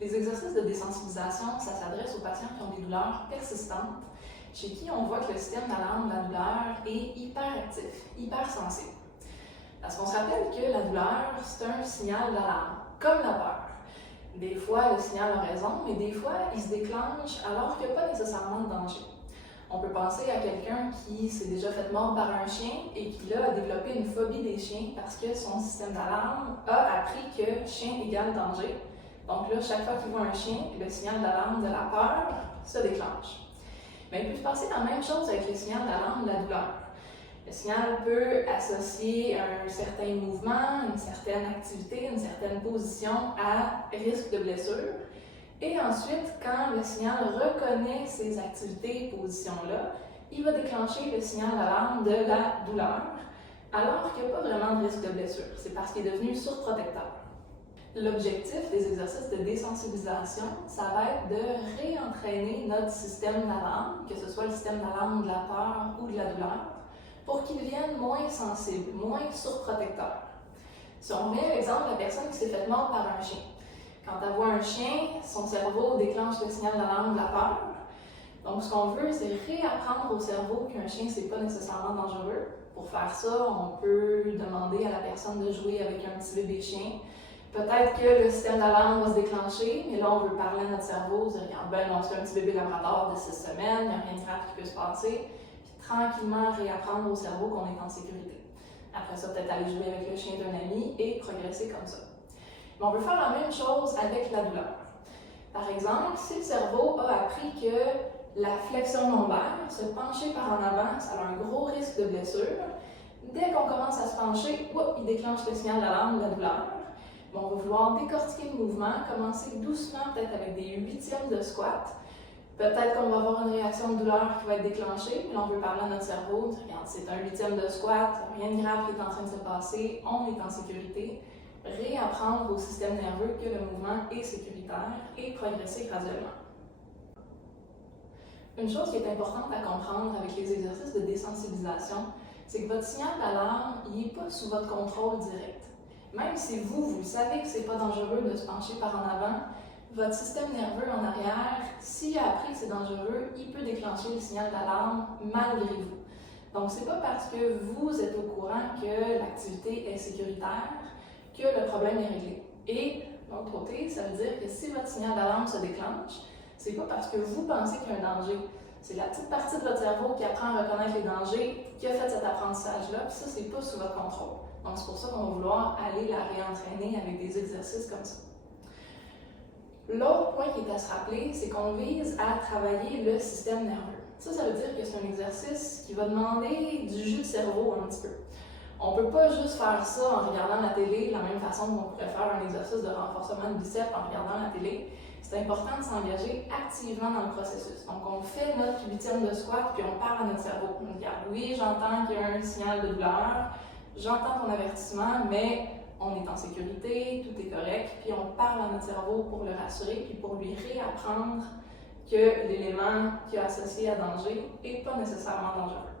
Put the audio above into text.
Les exercices de désensibilisation, ça s'adresse aux patients qui ont des douleurs persistantes, chez qui on voit que le système d'alarme de la douleur est hyperactif, hypersensible. Parce qu'on se rappelle que la douleur, c'est un signal d'alarme, comme la peur. Des fois, le signal a raison, mais des fois, il se déclenche alors qu'il n'y a pas nécessairement de danger. On peut penser à quelqu'un qui s'est déjà fait mordre par un chien et qui là a développé une phobie des chiens parce que son système d'alarme a appris que chien égale danger. Donc là, chaque fois qu'il voit un chien, le signal d'alarme de la peur se déclenche. Mais il peut se passer la même chose avec le signal d'alarme de la douleur. Le signal peut associer un certain mouvement, une certaine activité, une certaine position à risque de blessure. Et ensuite, quand le signal reconnaît ces activités et positions-là, il va déclencher le signal d'alarme de la douleur, alors qu'il n'y a pas vraiment de risque de blessure. C'est parce qu'il est devenu surprotecteur. L'objectif des exercices de désensibilisation, ça va être de réentraîner notre système d'alarme, que ce soit le système d'alarme de la peur ou de la douleur, pour qu'il devienne moins sensible, moins surprotecteur. Si on revient à l'exemple de la personne qui s'est faite mordre par un chien. Quand elle voit un chien, son cerveau déclenche le signal d'alarme de la peur. Donc, ce qu'on veut, c'est réapprendre au cerveau qu'un chien, c'est pas nécessairement dangereux. Pour faire ça, on peut demander à la personne de jouer avec un petit bébé chien. Peut-être que le système d'alarme va se déclencher, mais là, on veut parler à notre cerveau, dire regarde, ben non, c'est un petit bébé labrador de 6 semaines, il n'y a rien de grave qui peut se passer. Puis tranquillement réapprendre au cerveau qu'on est en sécurité. Après ça, peut-être aller jouer avec le chien d'un ami et progresser comme ça. Mais on veut faire la même chose avec la douleur. Par exemple, si le cerveau a appris que la flexion lombaire, se pencher par en avant, ça a un gros risque de blessure, dès qu'on commence à se pencher, il déclenche le signal d'alarme de la douleur. Bon, on va vouloir décortiquer le mouvement, commencer doucement, peut-être avec des huitièmes de squat. Peut-être qu'on va avoir une réaction de douleur qui va être déclenchée, mais là, on veut parler à notre cerveau, dire, regarde, c'est un huitième de squat, rien de grave qui est en train de se passer, on est en sécurité. Réapprendre au système nerveux que le mouvement est sécuritaire et progresser graduellement. Une chose qui est importante à comprendre avec les exercices de désensibilisation, c'est que votre signal d'alarme, il n'est pas sous votre contrôle direct. Même si vous savez que ce n'est pas dangereux de se pencher par en avant, votre système nerveux en arrière, s'il a appris que c'est dangereux, il peut déclencher le signal d'alarme malgré vous. Donc, ce n'est pas parce que vous êtes au courant que l'activité est sécuritaire que le problème est réglé. Et, de l'autre côté, ça veut dire que si votre signal d'alarme se déclenche, c'est pas parce que vous pensez qu'il y a un danger. C'est la petite partie de votre cerveau qui apprend à reconnaître les dangers qui a fait cet apprentissage-là, puis ça, c'est pas sous votre contrôle. Donc, c'est pour ça qu'on va vouloir aller la réentraîner avec des exercices comme ça. L'autre point qui est à se rappeler, c'est qu'on vise à travailler le système nerveux. Ça veut dire que c'est un exercice qui va demander du jus de cerveau un petit peu. On ne peut pas juste faire ça en regardant la télé de la même façon qu'on pourrait faire un exercice de renforcement de biceps en regardant la télé. C'est important de s'engager activement dans le processus. Donc, on fait notre huitième de squat, puis on parle à notre cerveau. On regarde, oui, j'entends qu'il y a un signal de douleur, j'entends ton avertissement, mais on est en sécurité, tout est correct, puis on parle à notre cerveau pour le rassurer, puis pour lui réapprendre que l'élément qui est associé à danger n'est pas nécessairement dangereux.